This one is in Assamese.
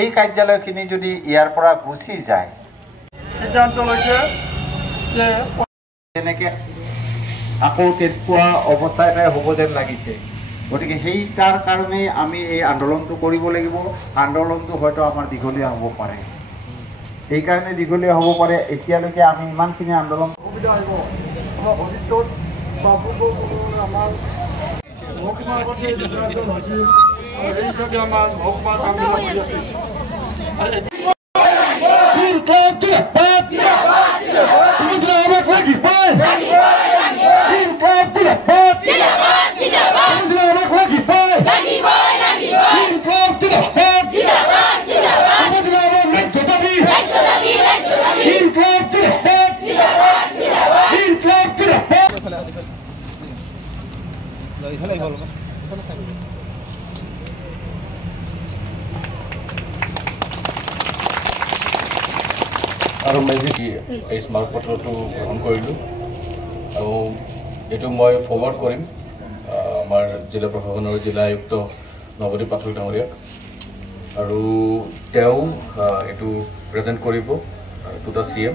এই কাৰ্যালয়খিনি যদি ইয়াৰ পৰা গুচি যায় সিদ্ধান্ত লৈছে যে এনেকৈ আকৌ তেনেকুৱা অৱস্থা এটাই হ'ব যেন লাগিছে। গতিকে সেই তাৰ কাৰণেই আমি এই আন্দোলনটো কৰিব লাগিব। আন্দোলনটো হয়তো আমাৰ দীঘলীয়া হ'ব পাৰে, সেইকাৰণে দীঘলীয়া হ'ব পাৰে। এতিয়ালৈকে আমি ইমানখিনি আন্দোলন সুবিধা আহিব আমাৰ ভৱিষ্যত বা পূৰ্বপুৰুষৰ আমাৰ মহকুমাৰ আগতে নিৰ্বাচন হৈছিল আৰু সেই হিচাপে আমাৰ মহকুমাৰ কামবিলাক কৰি আছে। আৰু মই এই স্মাৰকপত্ৰটো গ্ৰহণ কৰিলোঁ আৰু এইটো মই ফৰৱাৰ্ড কৰিম আমাৰ জিলা প্ৰশাসনৰ জিলা আয়ুক্ত নৱদ্বীপ পাঠক ডাঙৰীয়াক আৰু তেওঁ এইটো প্ৰেজেণ্ট কৰিব টু দ্য CM